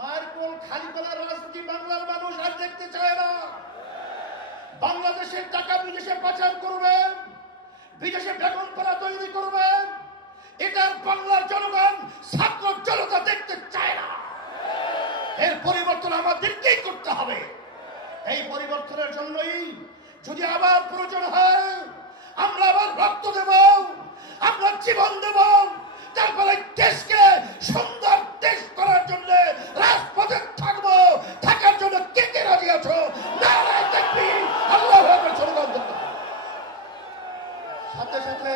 মায়ের কোল খালি করার রাজনীতি বাংলার মানুষ আর দেখতে চায় না। বাংলাদেশের টাকা বিদেশে পাচার করবে, বিদেশে বেগুনপাড়া তৈরি করবে, এটা বাংলার জনগণ ছাত্র জনতা দেখতে চায় না। এর পরিবর্তন আমাদেরকেই করতে হবে। এই পরিবর্তনের জন্যই যদি আবার প্রয়োজন হয় আমরা আবার রক্ত দেব, আমরা জীবন দেব, তারপরে দেশকে সুন্দর দেশ করার জন্য রাজপথে থাকবো। থাকার জন্য কে কে রাজি আছো? নারায়ে তাকবীর, আল্লাহু আকবার, জনগণ করতে হবে। সাথে সাথে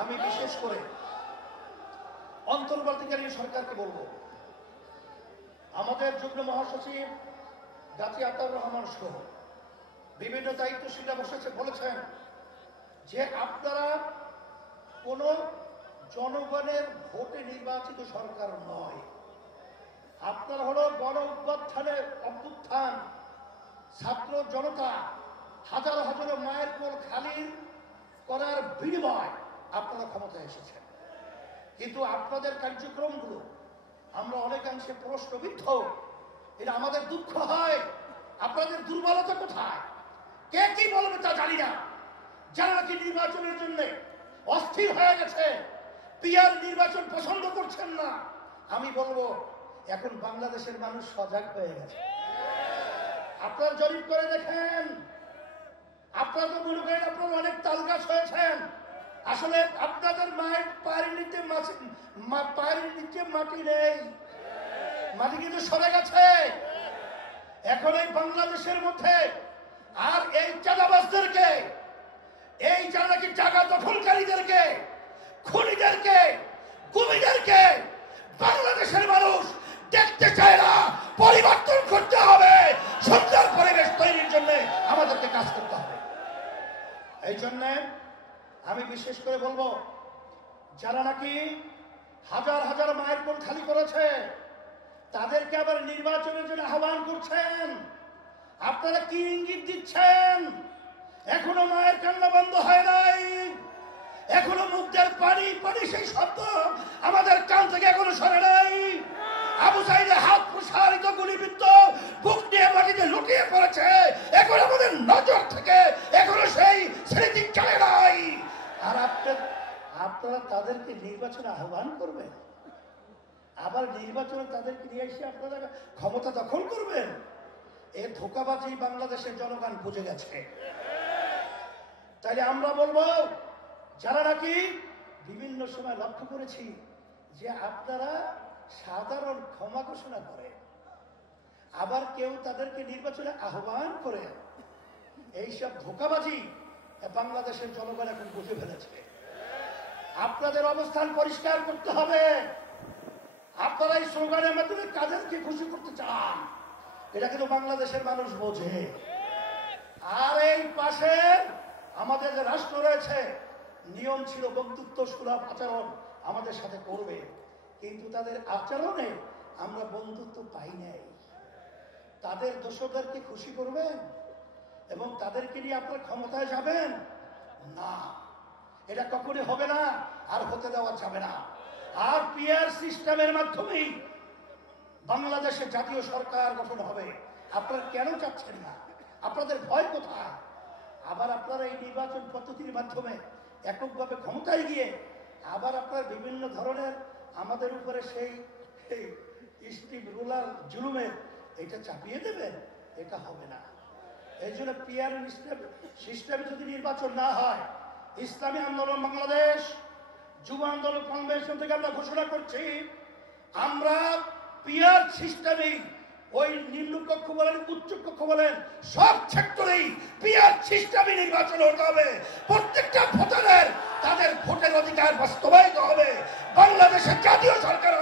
আমি বিশেষ করে অন্তর্বর্তীকালীন সরকারকে বলবো, আমাদের যুগ্ম মহাসচিব গাজী আতাউর রহমান সহ বিভিন্ন দায়িত্বশীলরা বলেছেন যে আপনারা কোন জনগণের ভোটে নির্বাচিত সরকার নয়, আপনারা হলো গণ অভ্যুত্থান, ছাত্র জনতা হাজার হাজার মায়ের কোল খালি করার বিনিময় আপনারা ক্ষমতায় এসেছেন। কিন্তু আপনাদের কার্যক্রমগুলো আমরা অনেকাংশে প্রশ্নবিদ্ধ। এটা আমাদের দুঃখ হয়। আপনাদের দুর্বলতা কোথায়? কে কি বলবে তা জানি না। যারা নাকি নির্বাচনের জন্য অস্থির হয়ে গেছে, পিয়ার নির্বাচন পছন্দ করছেন না, আমি বলবো এখন বাংলাদেশের মানুষ সজাগ হয়ে গেছে। আপনারা জরিপ করে দেখেন, আপনারা তো মনে করেন আপনারা অনেক তালগাছ হয়েছেন। আসলে আপনাদের মায়ের পায়ের নিচে মাটি নেই, মাটি কিন্তু সরে গেছে। এখন এই বাংলাদেশের মধ্যে আর এই চাঁদাবাজদেরকে, এই যারা নাকি জায়গা দখলকারীদেরকে, খুনিদেরকে, গুমিদেরকে বাংলাদেশের মানুষ দেখতে চায় না। পরিবর্তন করতে হবে। সুন্দর পরিবেশ তৈরির জন্য আমাদেরকে কাজ করতে হবে। এই জন্য আমি বিশেষ করে বলবো, যারা নাকি হাজার হাজার মায়ের কোল খালি করেছে তাদেরকে আবার নির্বাচনের জন্য আহ্বান করছেন। আপনারা কি ইঙ্গিত দিচ্ছেন? এখনো মায়ের কান্না বন্ধ হয় নাই, এখনো মুখের পানি পানি সেই শব্দ আমাদের কান থেকে এখনো সরে নাই। আবু সাইদের হাত প্রসারিত গুলিবিদ্ধ, বুক নিয়ে মাটিতে লুটিয়ে পড়েছে। এখন আমাদের নজর থেকে এখনো সেই স্মৃতি চলে নাই। আর আপনারা তাদেরকে নির্বাচনে আহ্বান করবেন, আবার নির্বাচনে তাদেরকে নিয়ে এসে আপনারা ক্ষমতা দখল করবেন। এই ধোঁকাবাজি বাংলাদেশের জনগণ বুঝে গেছে। তাইলে আমরা বলবো, যারা নাকি বিভিন্ন সময় লক্ষ্য করেছি যে আপনারা সাধারণ ক্ষমা ঘোষণা করে, আবার কেউ তাদেরকে নির্বাচনে আহ্বান করে, এইসব ধোঁকাবাজি বাংলাদেশের জনগণ এখন বুঝে ফেলেছে। আপনাদের অবস্থান পরিষ্কার করতে হবে। আপনারা এই স্লোগানের মাধ্যমে কাদেরকে খুশি করতে চান এটা কিন্তু বাংলাদেশের মানুষ বোঝে। আর এই পাশে আমাদের যে রাষ্ট্র রয়েছে, নিয়ম ছিল বন্ধুত্ব সুলভ আচরণ আমাদের সাথে করবে, কিন্তু তাদের আচরণে আমরা বন্ধুত্ব পাই নাই। তাদের দোষরদেরকে খুশি করবেন এবং তাদেরকে নিয়ে আপনারা ক্ষমতায় যাবেন না, এটা কখনই হবে না, আর হতে দেওয়া যাবে না। আর পিআর সিস্টেমের মাধ্যমেই বাংলাদেশে জাতীয় সরকার গঠন হবে। আপনারা কেন চাচ্ছেন না? আপনাদের ভয় কোথায়? আবার আপনারা এই নির্বাচন পদ্ধতির মাধ্যমে এককভাবে ক্ষমতায় গিয়ে আবার আপনারা বিভিন্ন ধরনের আমাদের উপরে সেই স্টিম রুলার জুলুমের এটা চাপিয়ে দেবেন, এটা হবে না। এই জন্য পিআর সিস্টেমে যদি নির্বাচন না হয়, ইসলামী আন্দোলন বাংলাদেশ, যুব আন্দোলন কনভেনশন থেকে আমরা ঘোষণা করছি, আমরা পিআর সিস্টেমে ওই নিম্নকক্ষ বলেন উচ্চ কক্ষ বলেন সব সেক্টরেই পিআর সিস্টেমে নির্বাচন হতে হবে। প্রত্যেকটা ভোটারের তাদের ভোটের অধিকার বাস্তবায়িত হবে। বাংলাদেশের জাতীয় সরকার